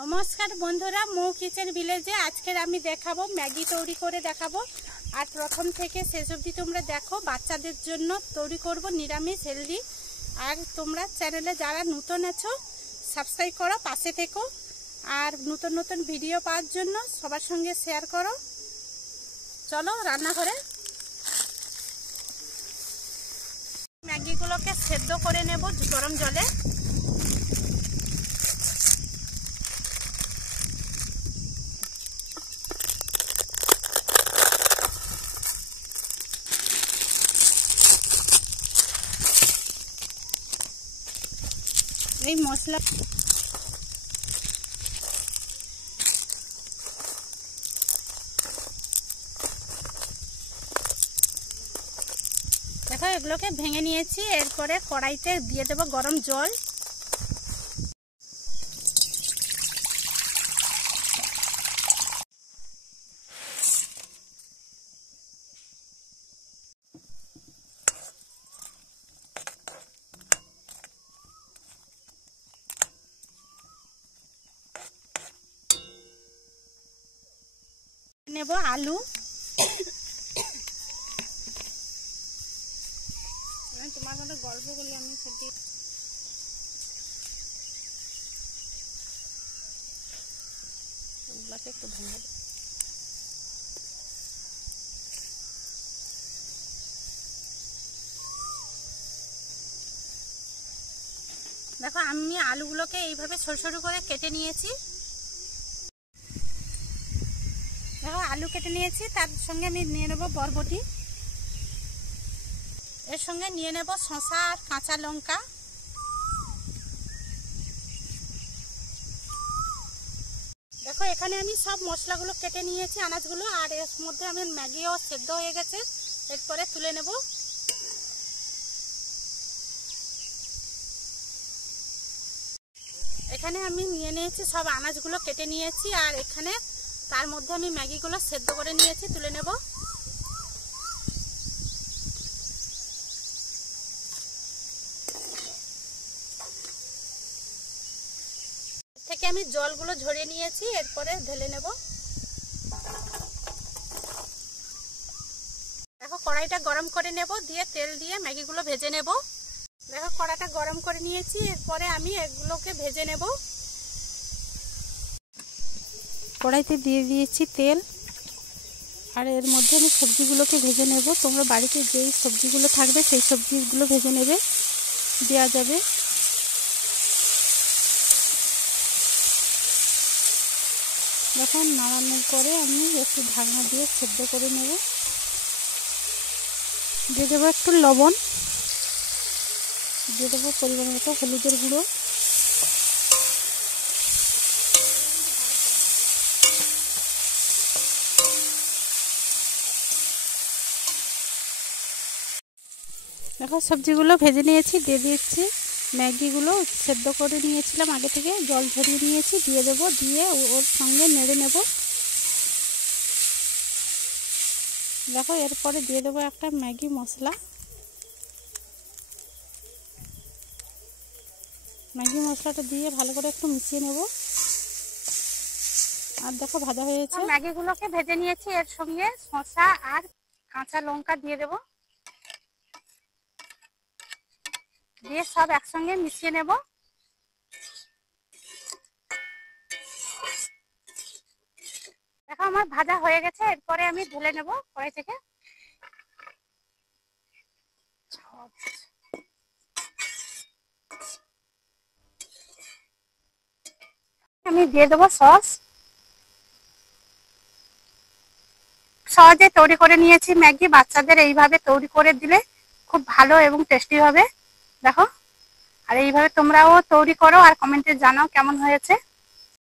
নমস্কার বন্ধুরা, মৌ কিচেন ভিলেজে আজকের আমি দেখাবো ম্যাগি তৈরি করে দেখাবো। আর প্রথম থেকে শেষ অবধি তোমরা দেখো। বাচ্চাদের জন্য তৈরি করব নিরামিষ হেলদি। আর তোমরা চ্যানেলে যারা নতুন আছো সাবস্ক্রাইব করো, পাশে থেকো। আর নতুন নতুন ভিডিও পাওয়ার জন্য সবার সঙ্গে শেয়ার করো। চলো রান্নাঘরে। ম্যাগিগুলোকে সেদ্ধ করে নেব গরম জলে। এই মশলা দেখো, এগুলোকে ভেঙে নিয়েছি। এরপরে কড়াইতে দিয়ে দেবো গরম জল। নেব আলু। তোমার সাথে গল্প করলে আমি সেটি একটু ভেঙে দেব। দেখো, আমি আলুগুলোকে এইভাবে ছোট ছোট করে কেটে নিয়েছি। দেখো, আলু কেটে নিয়েছি। তার সঙ্গে আমি নিয়ে নেব বরবটি। এর সঙ্গে নিয়ে নেব শসা আর কাঁচা লঙ্কা। দেখো, এখানে আমি সব মশলাগুলো কেটে নিয়েছি, আনাজগুলো। আর এর মধ্যে আমি ম্যাগিও সেদ্ধ হয়ে গেছে। এরপরে তুলে নেব। এখানে আমি নিয়ে নিয়েছি সব আনাজগুলো কেটে নিয়েছি। আর এখানে তার মধ্যে আমি ম্যাগিগুলো সেদ্ধ করে নিয়েছি, তুলে নেব। থেকে আমি জলগুলো ঝরিয়ে নিয়েছি। এরপরে ঢেলে নেব। দেখো, কড়াইটা গরম করে নেব, দিয়ে তেল দিয়ে ম্যাগিগুলো ভেজে নেব। দেখো, কড়াইটা গরম করে নিয়েছি। এরপরে আমি এগুলোকে ভেজে নেব। কড়াইতে দিয়ে দিয়েছি তেল। আর এর মধ্যে আমি সবজিগুলোকে ভেজে নেব। তোমরা বাড়িতে যেই সবজিগুলো থাকবে সেই সবজিগুলো ভেজে নেবে, দেওয়া যাবে। দেখো, নাড়ানোর পরে আমি একটু ঢাকনা দিয়ে সেদ্ধ করে নেব। দিয়ে দেবো একটু লবণ, দিয়ে দেবো পরিমাণ মতো হলুদের গুঁড়ো। দেখো, সবজিগুলো ভেজে নিয়েছি, দিয়ে দিচ্ছি ম্যাগিগুলো সেদ্ধ করে নিয়েছিলাম আগে থেকে, জল ঝরিয়ে নিয়েছি, দিয়ে দেবো। দিয়ে ওর সঙ্গে নেড়ে নেব। দেখো, এরপরে দিয়ে দেবো একটা ম্যাগি মশলা। ম্যাগি মশলাটা দিয়ে ভালো করে একটু মিশিয়ে নেব। আর দেখো, ভাজা হয়েছে। ম্যাগিগুলোকে ভেজে নিয়েছি। এর সঙ্গে শসা আর কাঁচা লঙ্কা দিয়ে দেব। দিয়ে সব একসঙ্গে মিশিয়ে নেব। দেখো, আমার ভাজা হয়ে গেছে। এরপরে আমি ঢেলে নেব কড়াই থেকে। আমি দিয়ে দেবো সস। সহজে তৈরি করে নিয়েছি ম্যাগি। বাচ্চাদের এইভাবে তৈরি করে দিলে খুব ভালো এবং টেস্টি হবে। দেখো, আর এইভাবে তোমরাও তৈরি করো আর কমেন্টে জানাও কেমন হয়েছে।